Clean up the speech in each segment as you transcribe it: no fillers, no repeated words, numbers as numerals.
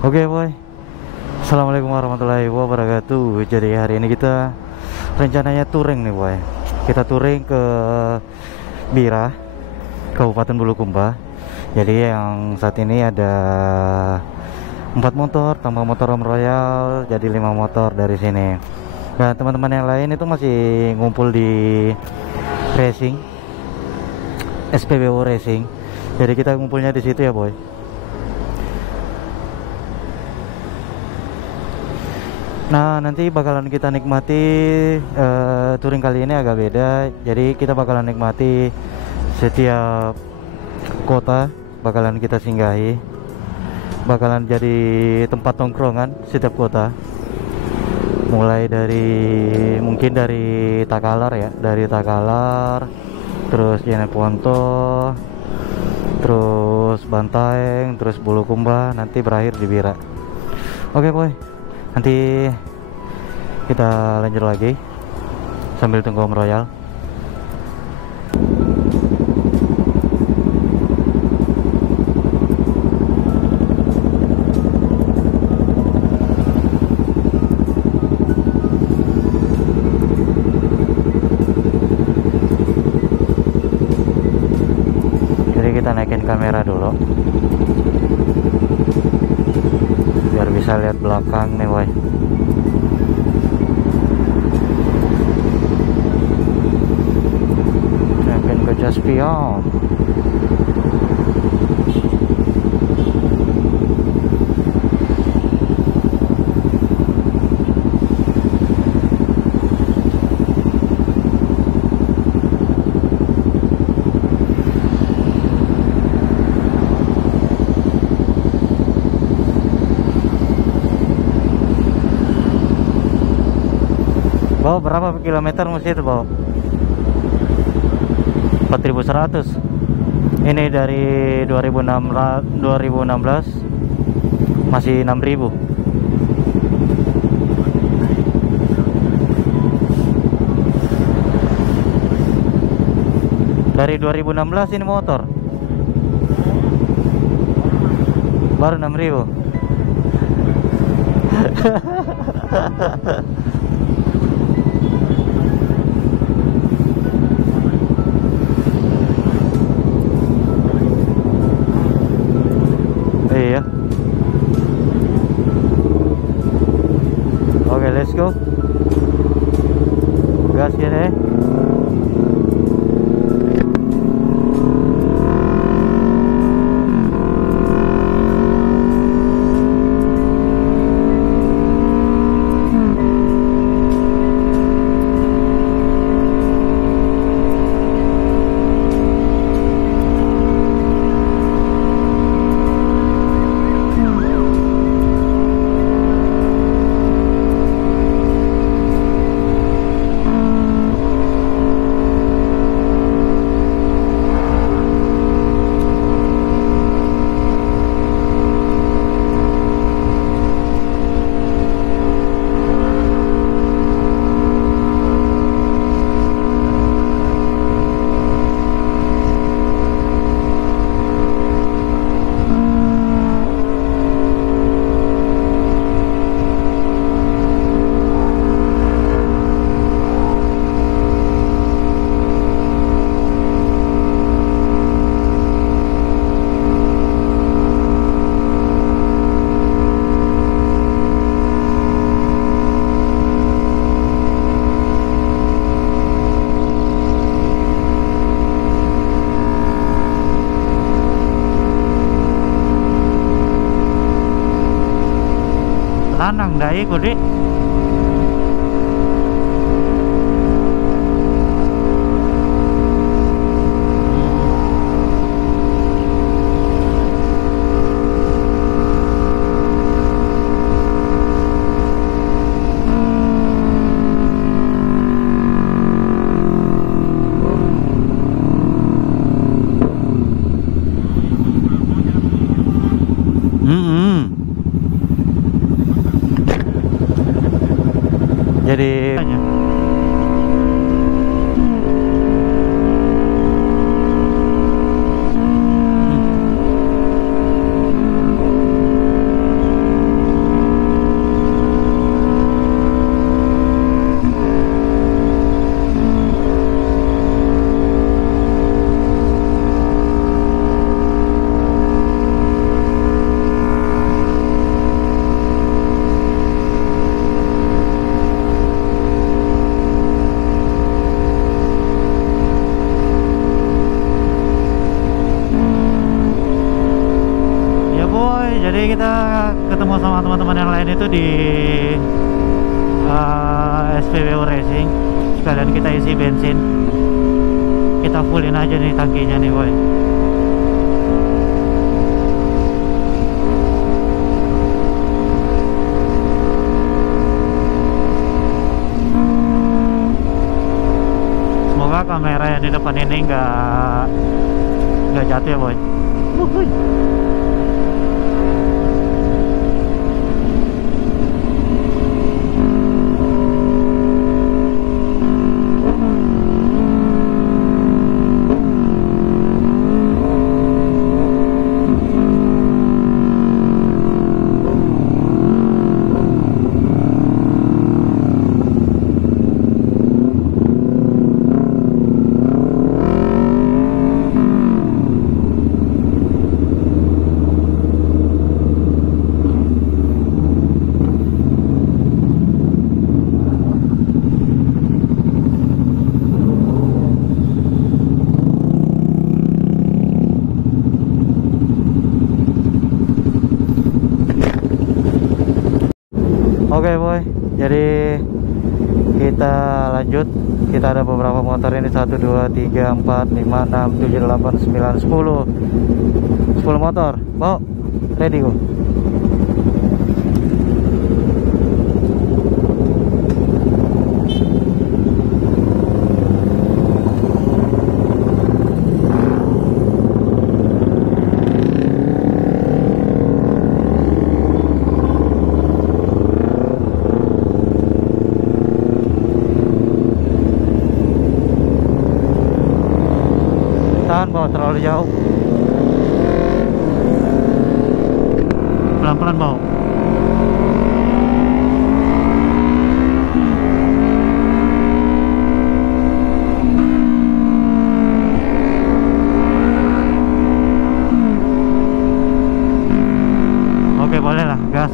Oke boy, Assalamualaikum warahmatullahi wabarakatuh. Jadi hari ini kita rencananya touring nih boy. Kita touring ke Bira, Kabupaten Bulukumba. Jadi yang saat ini ada 4 motor tambah motor Om Royal, jadi 5 motor dari sini. Nah teman-teman yang lain itu masih ngumpul di racing, SPBU Racing. Jadi kita ngumpulnya di situ ya boy. Nah nanti bakalan kita nikmati touring kali ini agak beda. Jadi kita bakalan nikmati setiap kota bakalan kita singgahi, bakalan jadi tempat nongkrongan setiap kota. Mulai dari mungkin dari Takalar ya, dari Takalar, terus Jeneponto, terus Bantaeng, terus Bulukumba, nanti berakhir di Bira. Oke boy, nanti kita lanjut lagi sambil tunggu Om Royal. Jadi kita naikin kamera dulu biar bisa lihat belakang nih boy. Naikin ke Jaspion. Bawa berapa kilometer mesti itu bawa? 4100. Ini dari 2016 masih 6000. Dari 2016 ini motor baru 6000. Iya. Oke, let's go. Gas ya deh. Lanang dai kudik. Jadi kita ketemu sama teman-teman yang lain itu di SPBU Racing. Sekalian kita isi bensin, kita fullin aja nih tangkinya nih boy. Semoga kamera yang di depan ini nggak jatuh ya boy. Oke boy, jadi kita lanjut. Kita ada beberapa motor ini, 1, 2, 3, 4, 5, 6, 7, 8, 9, 10 motor. Mau ready go. Tahan bawa terlalu jauh, pelan-pelan bawa. Oke boleh lah, gas.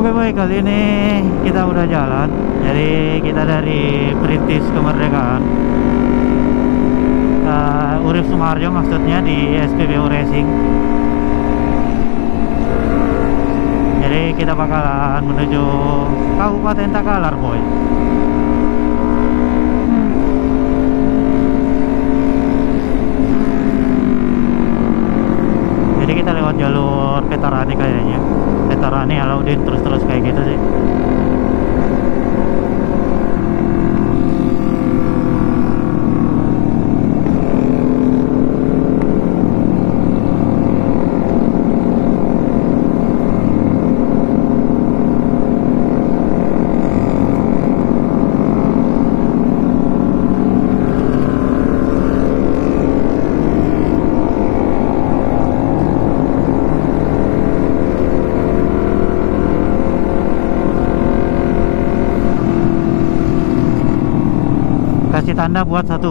Oke baik, kali ini kita udah jalan. Jadi kita dari Perintis Kemerdekaan, Urip Sumarjo maksudnya, di SPBU Racing. Jadi kita bakalan menuju Kabupaten Takalar boy. Jadi kita lewat jalur Veterani kayaknya. Veterani Alauddin terus kayak gitu sih. Kasih tanda buat satu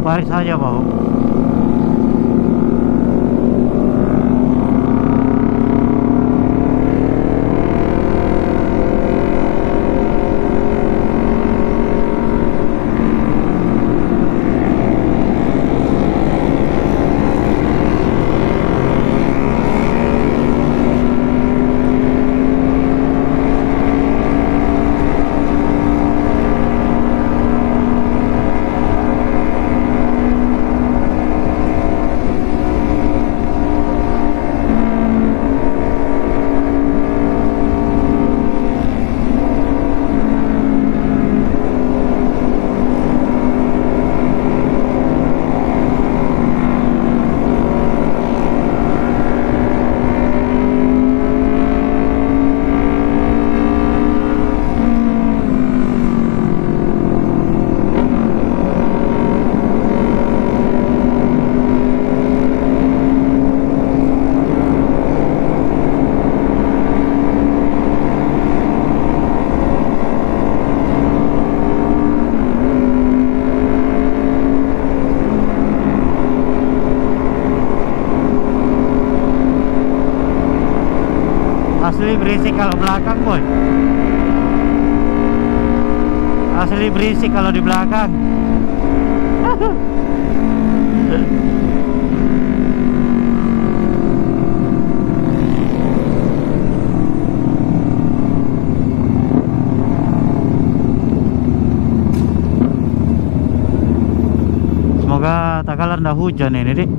baris saja bau. Asli berisik kalau belakang boy, asli berisik kalau di belakang. Semoga tak kalah ndak hujan ini, Dik.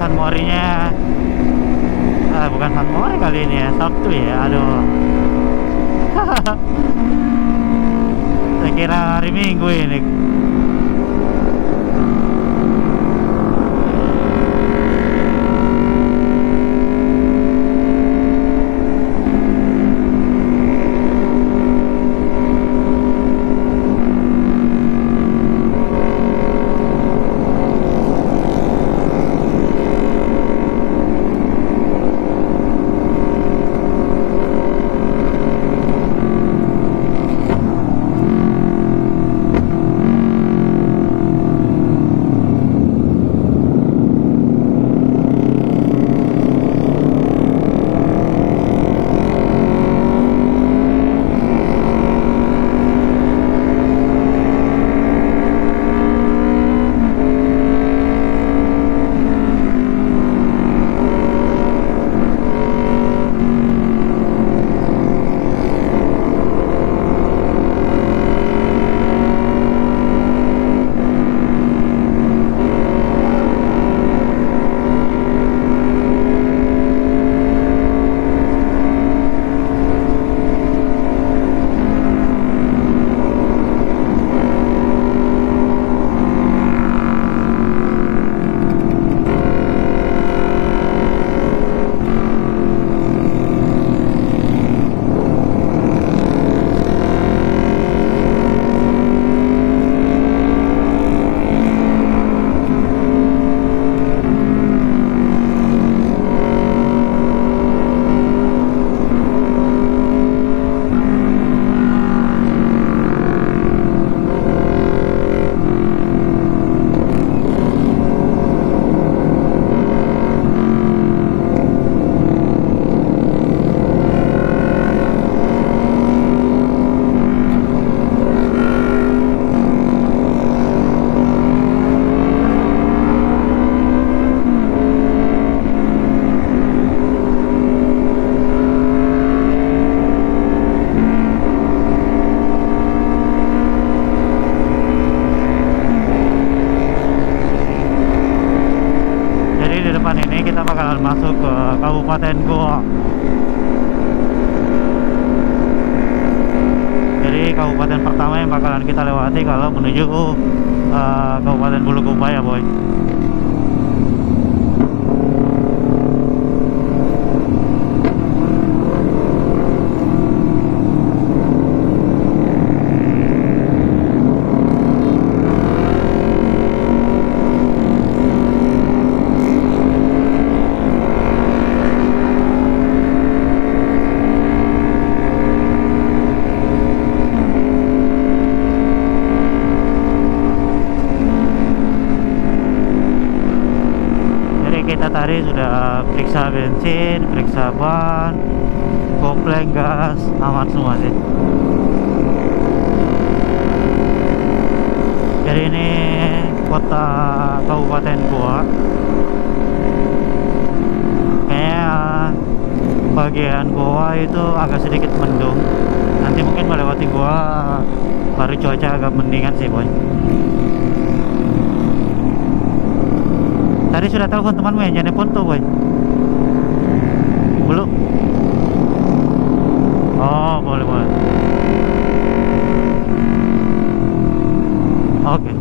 San Mori-nya bukan San Mori kali ini ya, Sabtu ya. Aduh. Saya kira hari Minggu ini. Masuk ke Kabupaten Goa. Jadi kabupaten pertama yang bakalan kita lewati kalau menuju Kabupaten Bulukumba ya, boy. ada periksa bensin, periksa ban, kopling, gas, aman semua sih. Jadi ini kota Kabupaten Goa. Kayaknya bagian Goa itu agak sedikit mendung. Nanti mungkin melewati Goa baru cuaca agak mendingan sih boy. Tadi sudah telepon temanmu yang jadi Ponto boy? Belum? Oh boleh boleh. Oke.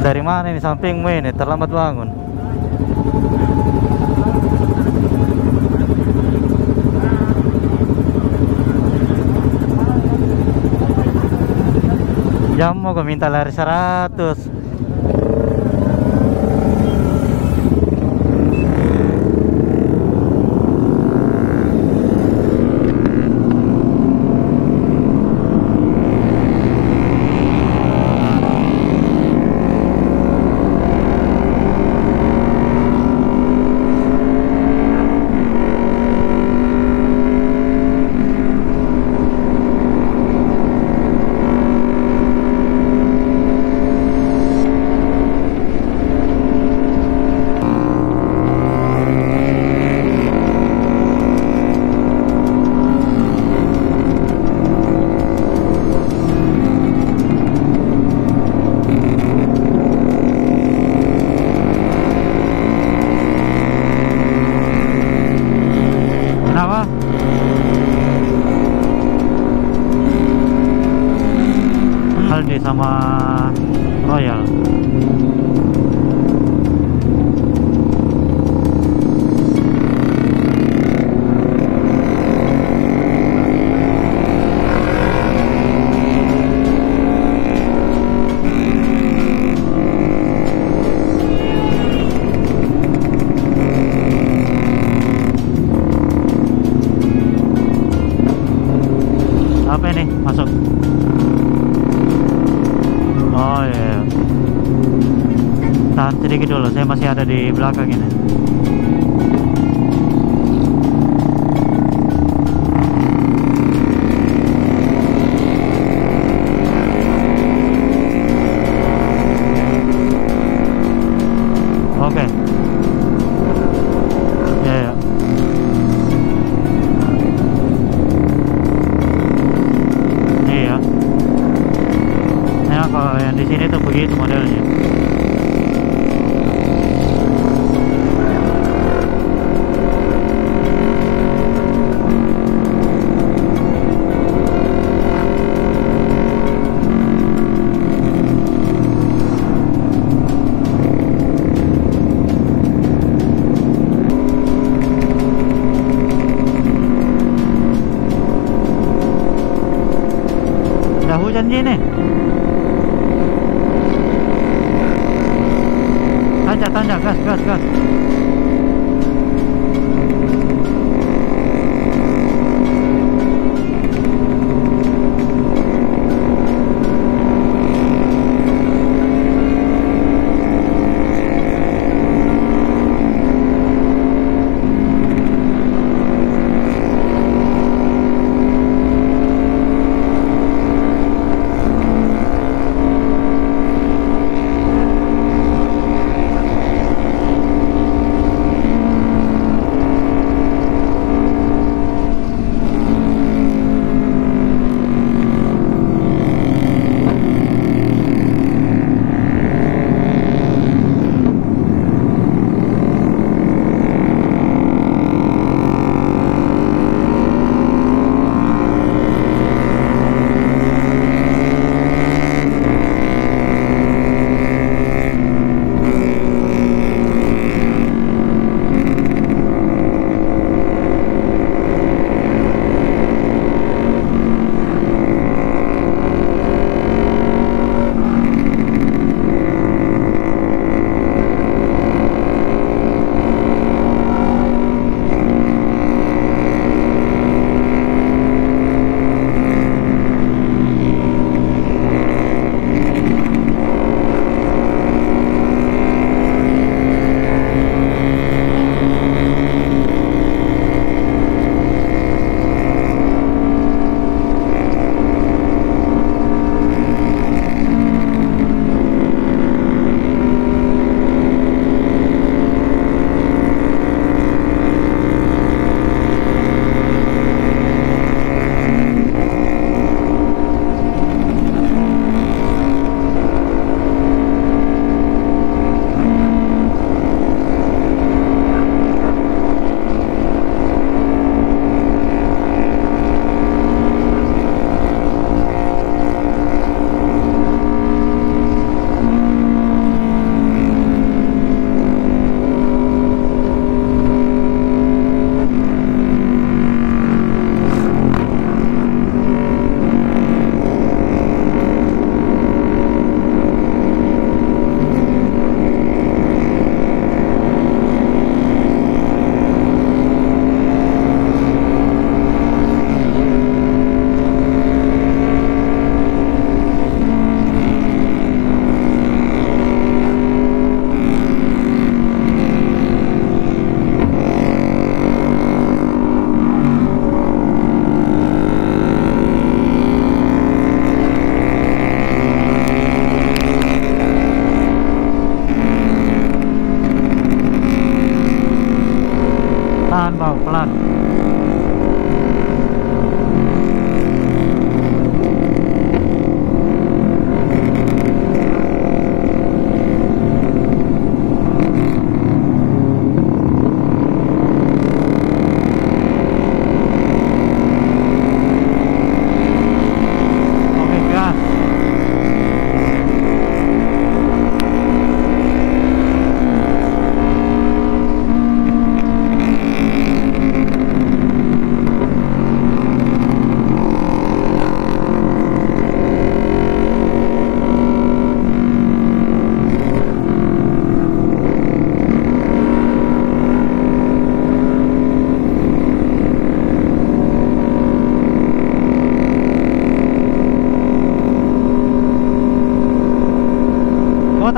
Dari mana ini sampingmu ini? Terlambat bangun. Jam mau minta lari 100. Kenapa? Aldi sama Royal. Apa ini? Masuk. Oh iya. Tahan sedikit dulu, saya masih ada di belakang ini. Oke. Ya, ya. Iya. Nah, kalau yang di sini tuh begitu modelnya. Udah hujan gini. Tanjak, gas.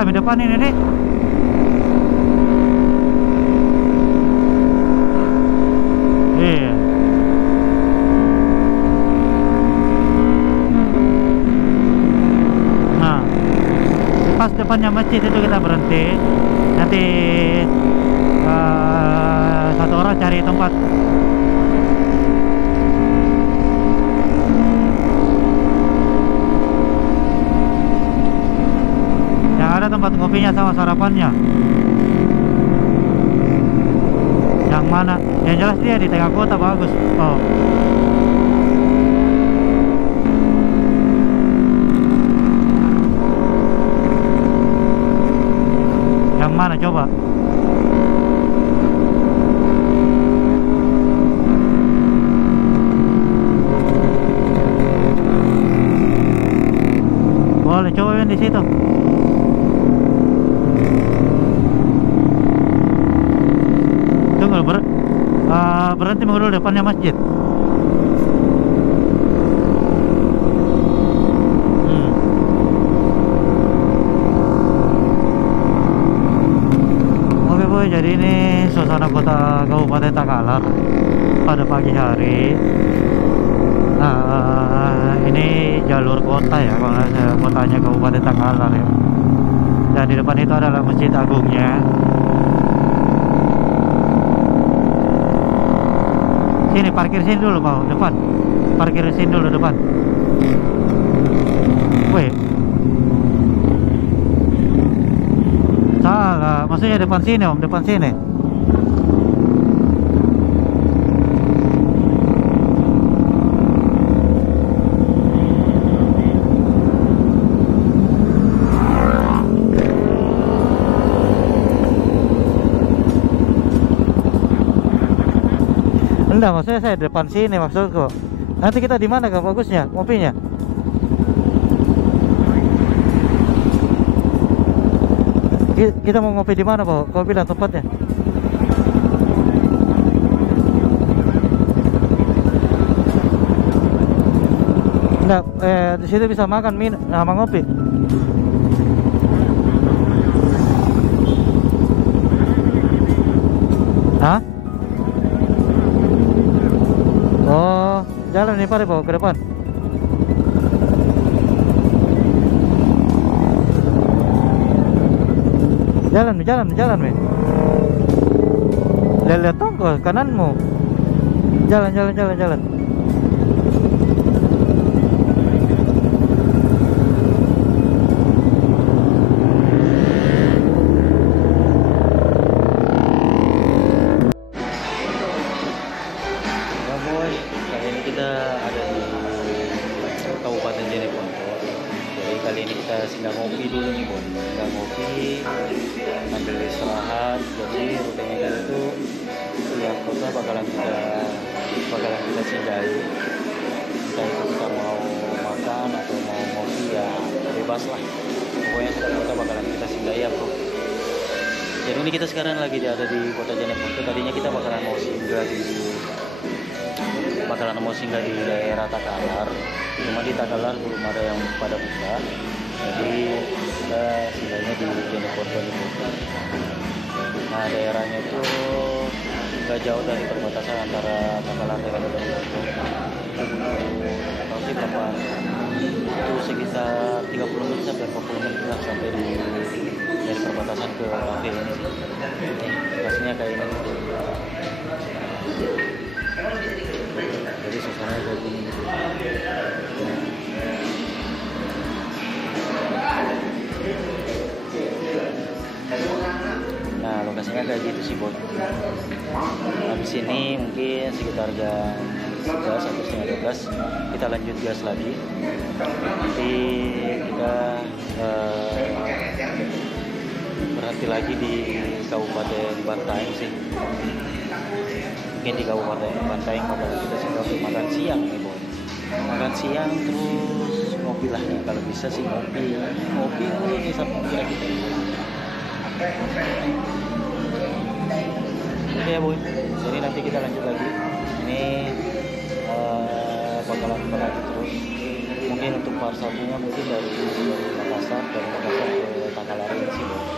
kami depan ini nih. Iya. Nah, pas depannya masjid itu kita berhenti. Nanti satu orang cari tempat. Yang ada tempat kopinya sama sarapannya. Yang mana? Yang jelas dia di tengah kota bagus. Oh. Yang mana coba? Boleh coba yang di situ. Tunggu berhenti dulu depannya masjid. Oke boy, jadi ini suasana kota Kabupaten Takalar pada pagi hari. Ini jalur kota ya, kalau kotanya Kabupaten Takalar ya. Dan di depan itu adalah Masjid Agungnya. Sini parkir sini dulu mau depan. Parkir sini dulu depan. Weh. Salah, maksudnya depan sini om, depan sini. Enggak, maksudnya saya depan sini maksudku. Nanti kita di mana kak bagusnya ngopinya? Kita mau ngopi di mana, Pak? Kau bilang tempatnya? Enggak, di situ bisa makan sama ngopi. Hah? Oh, jalan nih Pak, bawa ke depan. Jalan, men. Lihat tongkol kananmu. Jalan. Kabupaten Jeneponto. Jadi kali ini kita singgah ngopi dulu nih Bon. Singgah ngopi, ambil istirahat. Jadi rutenya itu tiap kota bakalan kita singgahi. Entah itu kita mau makan atau mau ngopi ya bebas lah. Pokoknya setiap kota bakalan kita singgahi ya bro. Jadi ini kita sekarang lagi ada di kota Jeneponto. Tadinya kita bakalan mau singgah di daerah Takalar, cuma di Takalar belum ada yang pada buka, jadi kita singgahnya di Jeneponto ini. Nah daerahnya itu nggak jauh dari perbatasan antara Takalar dengan Jeneponto. Tahu sih berapa? Itu sekitar 30 menit sampai 40 menit lah sampai dari perbatasan ke kafe ini sih. Lokasinya kayak ini. Jadi suasananya kayak gini. Nah lokasinya kayak gitu sih Bos. Habis ini mungkin sekitar jam 11 atau setengah 12 kita lanjut gas lagi. Nanti kita berhenti lagi di Kabupaten Bantaeng sih. Mungkin di Kabupaten Bantaeng bakalan kita singgah untuk makan siang nih Boy. Makan siang terus ngopi lah ya. Kalau bisa sih ngopi ini sama kira-kira. Oke ya Boy. Jadi nanti kita lanjut lagi. Ini bakalan berlanjut terus. Mungkin untuk part satunya mungkin dari Makassar ke Takalar ini sih boy.